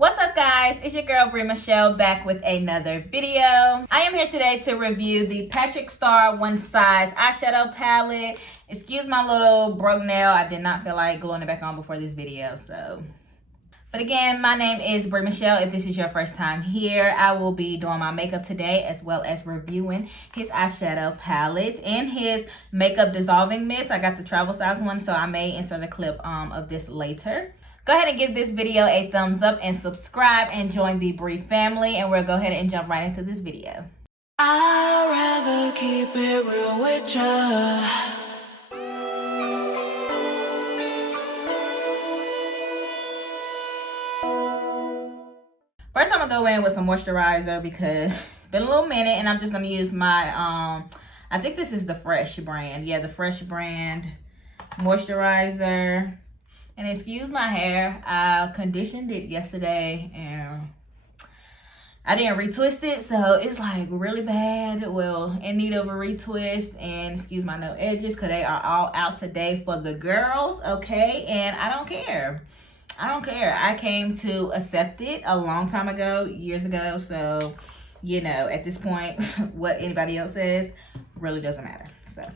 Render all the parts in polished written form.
What's up guys, it's your girl Brie Michelle back with another video. I am here today to review the Patrick Starrr One Size Eyeshadow Palette. Excuse my little broke nail, I did not feel like gluing it back on before this video, so. But again, my name is Brie Michelle. If this is your first time here, I will be doing my makeup today as well as reviewing his eyeshadow palette and his makeup dissolving mist. I got the travel size one, so I may insert a clip of this later. Go ahead and give this video a thumbs up and subscribe and join the Brie family, and we'll go ahead and jump right into this video. I'd rather keep it real with ya. First, I'm gonna go in with some moisturizer because it's been a little minute, and I'm just gonna use my I think this is the Fresh brand. Yeah, the Fresh brand moisturizer. And excuse my hair, I conditioned it yesterday and I didn't retwist it, so it's like really bad. Well, in need of a retwist, and excuse my no edges because they are all out today for the girls, okay? And I don't care. I don't care. I came to accept it a long time ago, years ago, so, you know, at this point, what anybody else says really doesn't matter, so.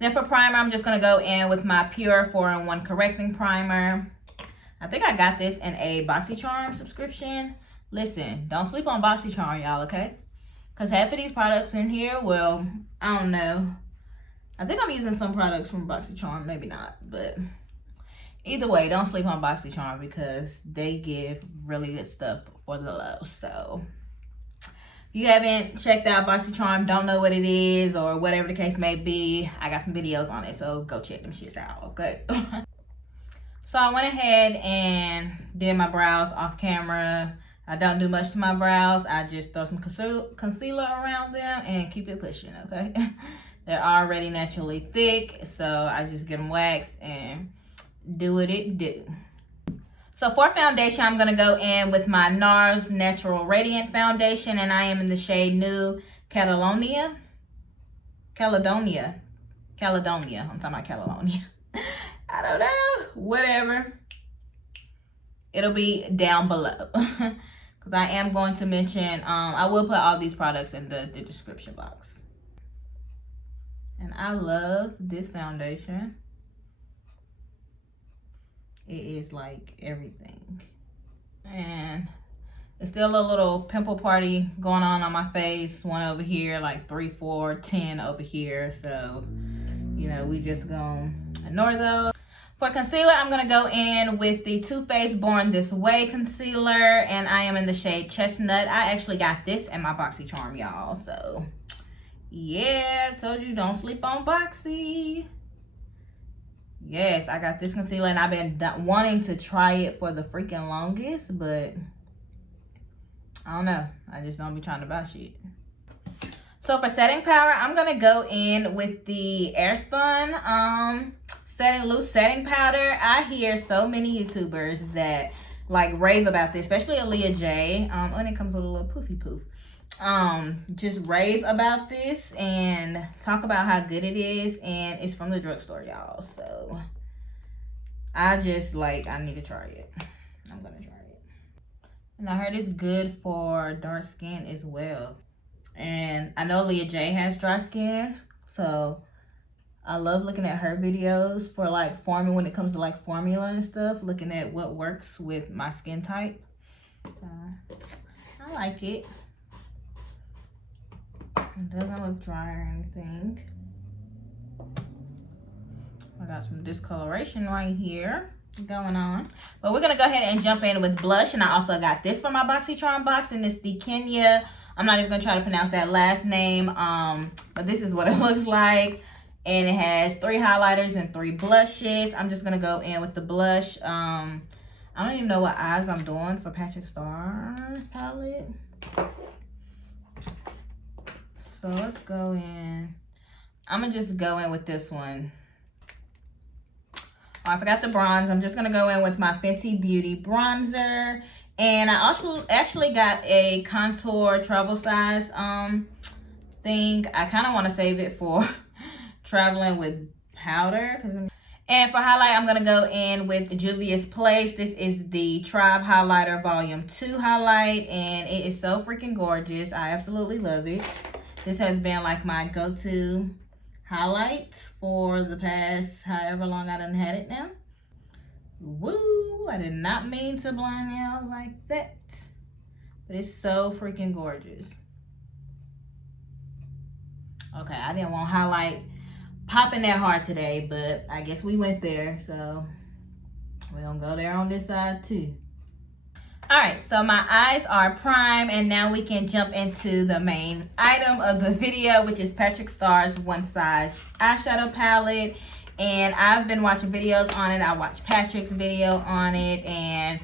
Then for primer, I'm just going to go in with my Pure 4-in-1 Correcting Primer. I think I got this in a Boxycharm subscription. Listen, don't sleep on Boxycharm, y'all, okay? Because half of these products in here, well, I don't know. I think I'm using some products from Boxycharm, maybe not. But either way, don't sleep on Boxycharm because they give really good stuff for the low, so. If you haven't checked out Boxycharm, don't know what it is or whatever the case may be, I got some videos on it, so go check them shits out, okay? So I went ahead and did my brows off camera. I don't do much to my brows. I just throw some concealer around them and keep it pushing, okay? They're already naturally thick, so I just get them waxed and do what it do. So for foundation, I'm going to go in with my NARS Natural Radiant Foundation, and I am in the shade New Caledonia. Caledonia. I'm talking about Caledonia. I don't know. Whatever. It'll be down below. Because I am going to mention, I will put all these products in the description box. And I love this foundation. It is like everything. And it's still a little pimple party going on my face. One over here, like 3, 4, 10 over here. So, you know, we just gonna ignore those. For concealer, I'm gonna go in with the Too Faced Born This Way concealer. And I am in the shade Chesnut. I actually got this in my Boxycharm, y'all. So, yeah, I told you don't sleep on Boxy. Yes, I got this concealer and I've been wanting to try it for the freaking longest, but I don't know. I just don't be trying to buy shit. So for setting powder, I'm going to go in with the Airspun Loose Setting Powder. I hear so many YouTubers that like rave about this, especially Aaliyah J. And it comes with a little poofy poof. Just rave about this and talk about how good it is, and it's from the drugstore, y'all. So I just like, I need to try it. I'm gonna try it. And I heard it's good for dark skin as well. And I know Leah J has dry skin, so I love looking at her videos for like formula, when it comes to like formula and stuff, looking at what works with my skin type. I like it. It doesn't look dry or anything. I got some discoloration right here going on. But we're going to go ahead and jump in with blush. And I also got this from my Boxycharm box. And it's the Kenia. I'm not even going to try to pronounce that last name. But this is what it looks like. And it has 3 highlighters and 3 blushes. I'm just going to go in with the blush. I don't even know what eyes I'm doing for Patrick Starr's palette. So let's go in. I'm going to just go in with this one. Oh, I forgot the bronze. I'm just going to go in with my Fenty Beauty bronzer. And I also actually got a contour travel size thing. I kind of want to save it for traveling with powder. And for highlight, I'm going to go in with Juvia's Place. This is the Tribe Highlighter Volume 2 highlight. And it is so freaking gorgeous. I absolutely love it. This has been like my go-to highlight for the past however long I done had it now. Woo! I did not mean to blind y'all like that. But it's so freaking gorgeous. Okay, I didn't want highlight popping that hard today, but I guess we went there, so we're gonna go there on this side too. All right, so my eyes are prime, and now we can jump into the main item of the video, which is Patrick Starr's One Size eyeshadow palette. And I've been watching videos on it. I watched Patrick's video on it, and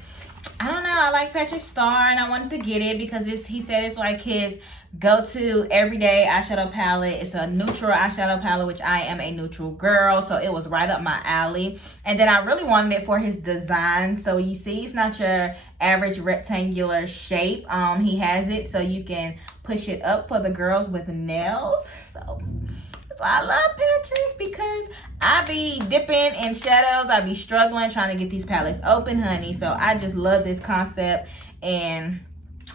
I don't know, I like Patrick Starrr, and I wanted to get it because he said it's like his go-to everyday eyeshadow palette. It's a neutral eyeshadow palette, which I am a neutral girl, so it was right up my alley. And then I really wanted it for his design. So you see, it's not your average rectangular shape. He has it so you can push it up for the girls with nails. So I love Patrick because I be dipping in shadows. I be struggling trying to get these palettes open, honey. So I just love this concept, and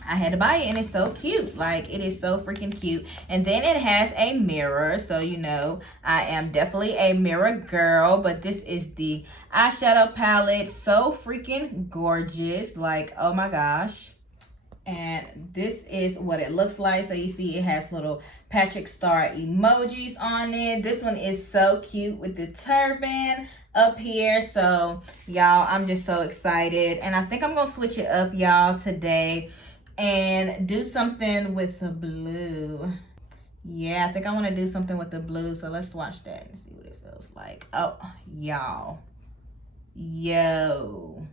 I had to buy it, and it's so cute. Like, it is so freaking cute. And then it has a mirror, so you know I am definitely a mirror girl. But this is the eyeshadow palette. So freaking gorgeous. Like, oh my gosh. And this is what it looks like. So you see it has little Patrick Starrr emojis on it. This one is so cute with the turban up here. So y'all, I'm just so excited. And I think I'm going to switch it up, y'all, today and do something with the blue. Yeah, I think I want to do something with the blue. So let's watch that and see what it feels like. Oh, y'all. Yo.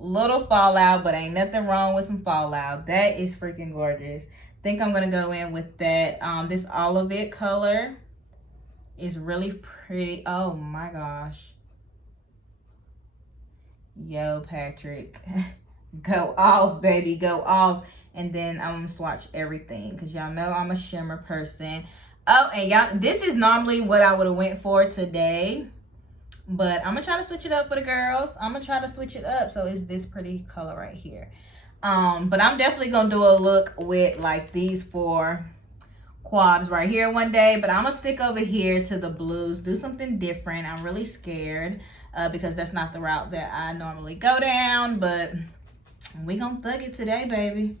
Little fallout, but ain't nothing wrong with some fallout. That is freaking gorgeous. Think I'm gonna go in with that. This olive it color is really pretty. Oh my gosh. Yo, Patrick. Go off, baby, go off. And then I'm gonna swatch everything because y'all know I'm a shimmer person. Oh, and y'all, this is normally what I would have went for today, but I'm gonna try to switch it up for the girls. I'm gonna try to switch it up. So it's this pretty color right here. But I'm definitely gonna do a look with like these 4 quads right here one day. But I'm gonna stick over here to the blues, do something different. I'm really scared because that's not the route that I normally go down. But we gonna thug it today, baby.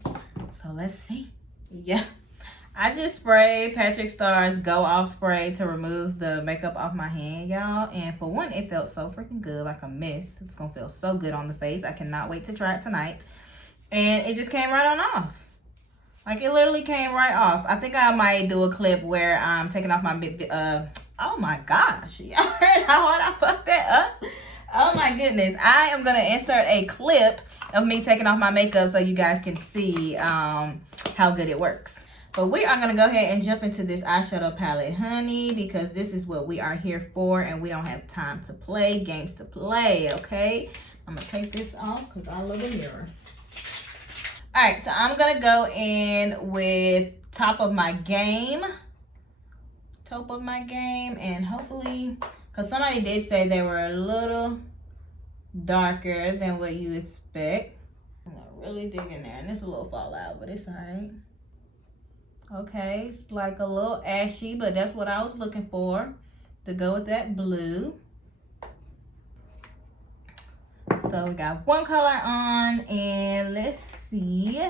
So let's see. Yeah. I just sprayed Patrick Starr's Go Off spray to remove the makeup off my hand, y'all. And for one, it felt so freaking good, like a mist. It's going to feel so good on the face. I cannot wait to try it tonight. And it just came right on off. Like, it literally came right off. I think I might do a clip where I'm taking off my oh my gosh. Y'all heard how hard I fucked that up? Oh my goodness. I am going to insert a clip of me taking off my makeup so you guys can see how good it works. But we are going to go ahead and jump into this eyeshadow palette, honey, because this is what we are here for, and we don't have time to play, games to play, okay? I'm going to take this off because I love a mirror. All right, so I'm going to go in with Top of My Game, and hopefully, because somebody did say they were a little darker than what you expect. I'm going to really dig in there, and this is a little fallout, but it's all right. Okay, it's like a little ashy, but that's what I was looking for to go with that blue. So we got one color on, and let's see.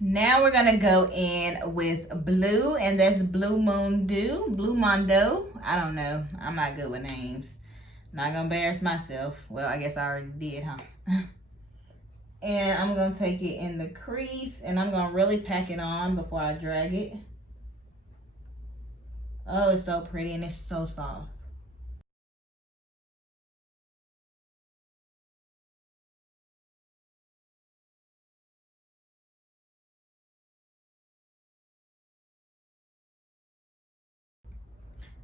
Now we're gonna go in with blue, and that's Blue Mondo. I don't know. I'm not good with names. Not gonna embarrass myself. Well, I guess I already did, huh? And I'm going to take it in the crease, and I'm going to really pack it on before I drag it. Oh, it's so pretty, and it's so soft.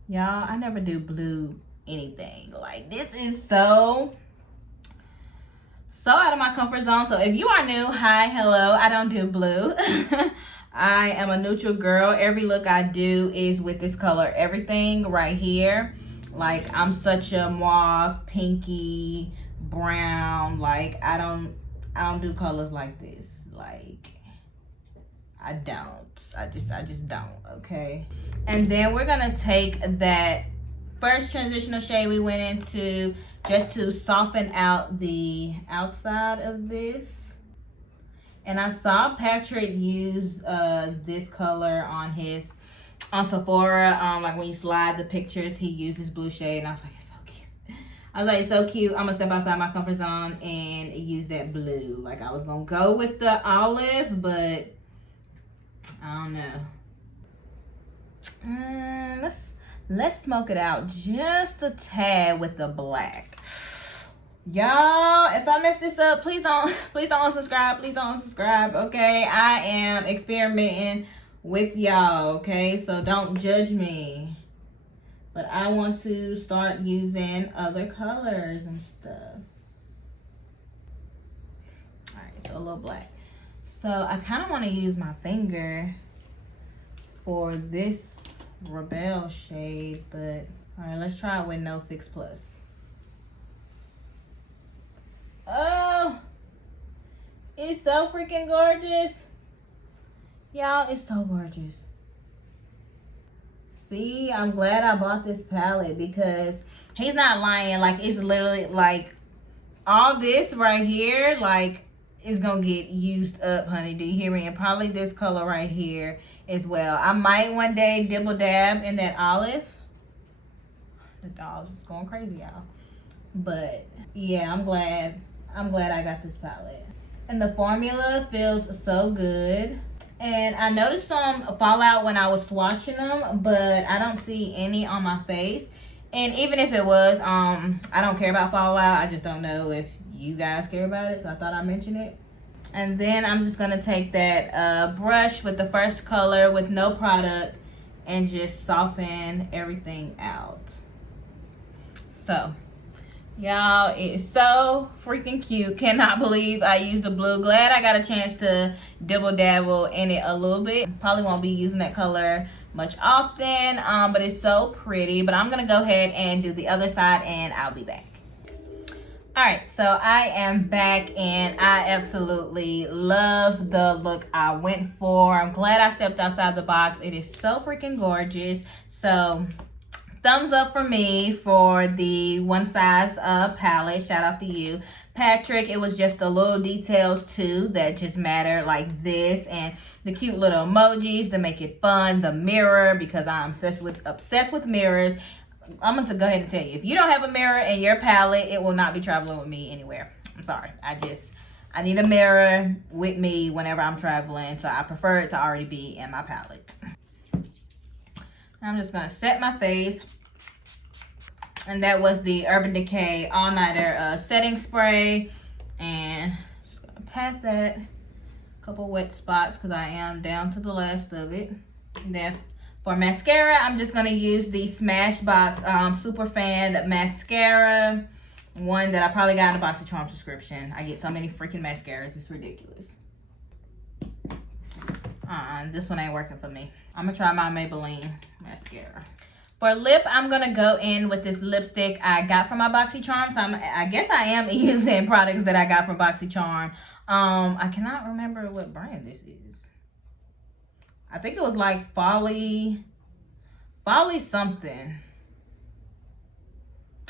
Y'all, I never do blue anything. Like, this is so out of my comfort zone. So if you are new, hi, hello, I don't do blue. I am a neutral girl. Every look I do is with this color. Everything right here Like, I'm such a mauve, pinky, brown. Like, I don't do colors like this. Like, I just don't, okay? And then we're gonna take that first transitional shade we went into just to soften out the outside of this. And I saw Patrick use this color on Sephora. Like when you slide the pictures, he used this blue shade, and I was like, it's so cute. I was like, it's so cute. I'm gonna step outside my comfort zone and use that blue. Like, I was gonna go with the olive, but I don't know. Let's smoke it out just a tad with the black. Y'all, if I mess this up, please don't unsubscribe. Please don't unsubscribe, okay? I am experimenting with y'all, okay? So don't judge me. But I want to start using other colors and stuff. Alright, so a little black. So I kind of want to use my finger for this Rebel shade, but alright, let's try it with no Fix Plus. Oh, it's so freaking gorgeous. Y'all, it's so gorgeous. See, I'm glad I bought this palette because he's not lying. Like, it's literally like all this right here, like, is gonna get used up, honey. Do you hear me? And probably this color right here as well. I might one day dibble dab in that olive. The dogs is going crazy, y'all. But yeah, I'm glad I got this palette. And the formula feels so good. And I noticed some fallout when I was swatching them, but I don't see any on my face. And even if it was, I don't care about fallout. I just don't know if you guys care about it, so I thought I'd mention it. And then I'm just gonna take that brush with the first color with no product and just soften everything out. So, y'all, it's so freaking cute. Cannot believe I used the blue. Glad I got a chance to dibble dabble in it a little bit. Probably won't be using that color much often, but it's so pretty. But I'm gonna go ahead and do the other side and I'll be back. All right, so I am back and I absolutely love the look I went for. I'm glad I stepped outside the box. It is so freaking gorgeous. So thumbs up for me for the one size palette. Shout out to you, Patrick. It was just the little details too that just matter, like this and the cute little emojis to make it fun. The mirror, because I'm obsessed with mirrors. I'm going to go ahead and tell you, if you don't have a mirror in your palette, it will not be traveling with me anywhere. I'm sorry. I need a mirror with me whenever I'm traveling, so I prefer it to already be in my palette. I'm just going to set my face. And that was the Urban Decay All Nighter setting spray. And just going to pat that. A couple wet spots because I am down to the last of it. And then for mascara, I'm just going to use the Smashbox Super Fan Mascara. One that I probably got in a Boxycharm subscription. I get so many freaking mascaras. It's ridiculous. This one ain't working for me. I'm going to try my Maybelline mascara. For lip, I'm going to go in with this lipstick I got from my Boxycharm. So I guess I am using products that I got from Boxycharm. I cannot remember what brand this is. I think it was like Folly something.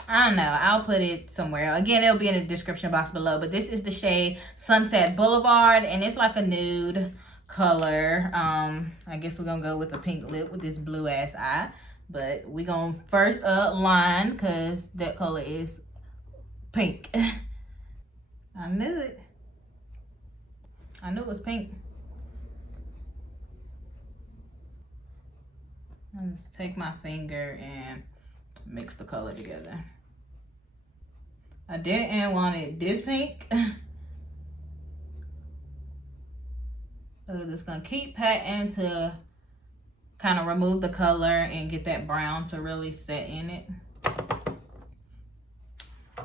I don't know. I'll put it somewhere. Again, it'll be in the description box below. But this is the shade Sunset Boulevard. And it's like a nude color. I guess we're going to go with a pink lip with this blue ass eye. But we're going to first line because that color is pink. I knew it. I knew it was pink. I'll just take my finger and mix the color together. I didn't want it this pink. So I'm just gonna keep patting to kind of remove the color and get that brown to really set in it.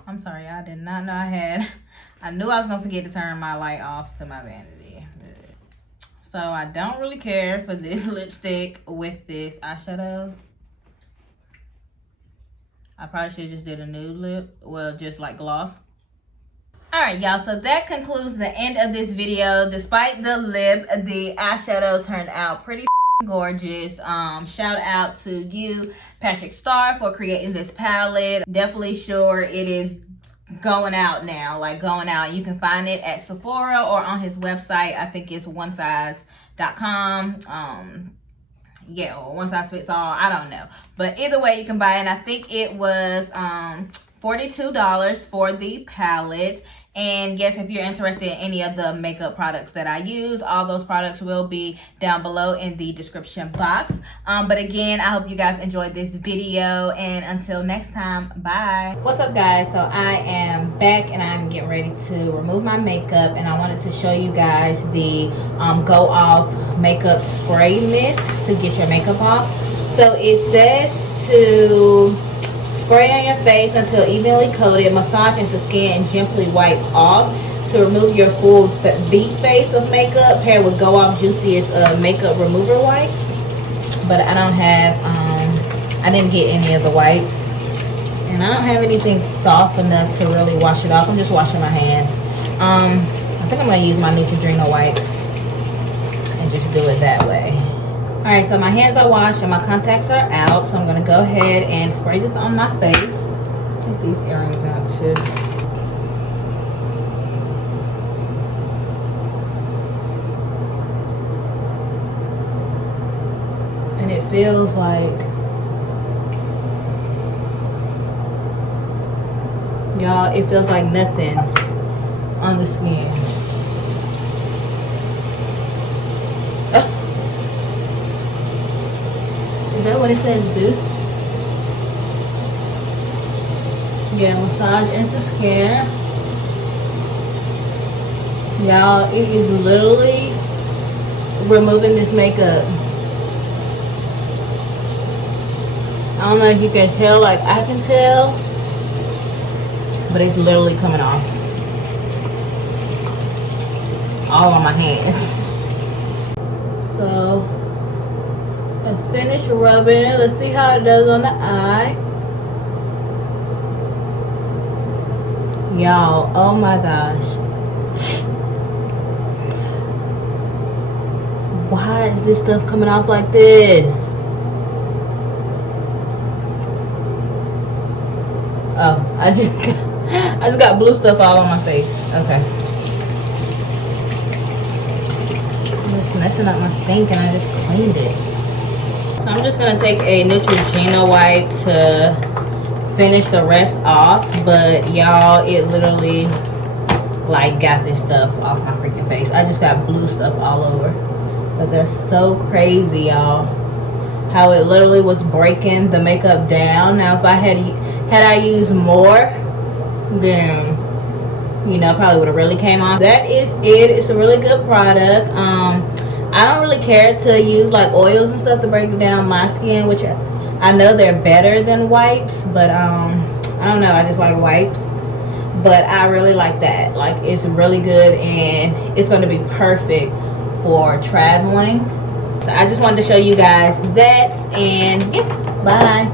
I'm sorry, I did not know I knew I was gonna forget to turn my light off to my vanity. So I don't really care for this lipstick with this eyeshadow. I probably should have just did a nude lip. Well, just like gloss. Alright, y'all. So that concludes the end of this video. Despite the lip, the eyeshadow turned out pretty gorgeous. Shout out to you, Patrick Starrr, for creating this palette. Definitely sure it is going out now, like going out. You can find it at Sephora or on his website. I think it's onesize.com. Yeah, or one size fits all. I don't know, but either way you can buy it. And I think it was $42 for the palette. And yes, if you're interested in any of the makeup products that I use, all those products will be down below in the description box. But again, I hope you guys enjoyed this video, and until next time, bye. What's up, guys? So I am back and I'm getting ready to remove my makeup, and I wanted to show you guys the Go Off makeup spray mist to get your makeup off. So it says to spray on your face until evenly coated, massage into skin, and gently wipe off. To remove your full beat face of makeup, pair with Go Off Juiciest makeup remover wipes. But I don't have, I didn't get any of the wipes. And I don't have anything soft enough to really wash it off. I'm just washing my hands. I think I'm going to use my Neutrogena wipes and just do it that way. Alright, so my hands are washed and my contacts are out, so I'm going to go ahead and spray this on my face. Take these earrings out too. And it feels like, y'all, it feels like nothing on the skin. Is that what it says, do? Yeah, massage into skin. Y'all, it is literally removing this makeup. I don't know if you can tell, like I can tell, but it's literally coming off. All on my hands. So let's finish rubbing. Let's see how it does on the eye. Y'all, oh my gosh. Why is this stuff coming off like this? Oh, I just got blue stuff all on my face. Okay. I'm just messing up my sink and I just cleaned it. So I'm just gonna take a Neutrogena wipe to finish the rest off, but y'all, it literally like got this stuff off my freaking face. I just got blue stuff all over. But that's so crazy, y'all, how it literally was breaking the makeup down. Now if I had I used more, then you know, probably would have really came off. That is it. It's a really good product. I don't really care to use like oils and stuff to break down my skin, which I know they're better than wipes, but I don't know, I just like wipes. But I really like that. Like, it's really good and it's going to be perfect for traveling. So I just wanted to show you guys that, and yeah, bye.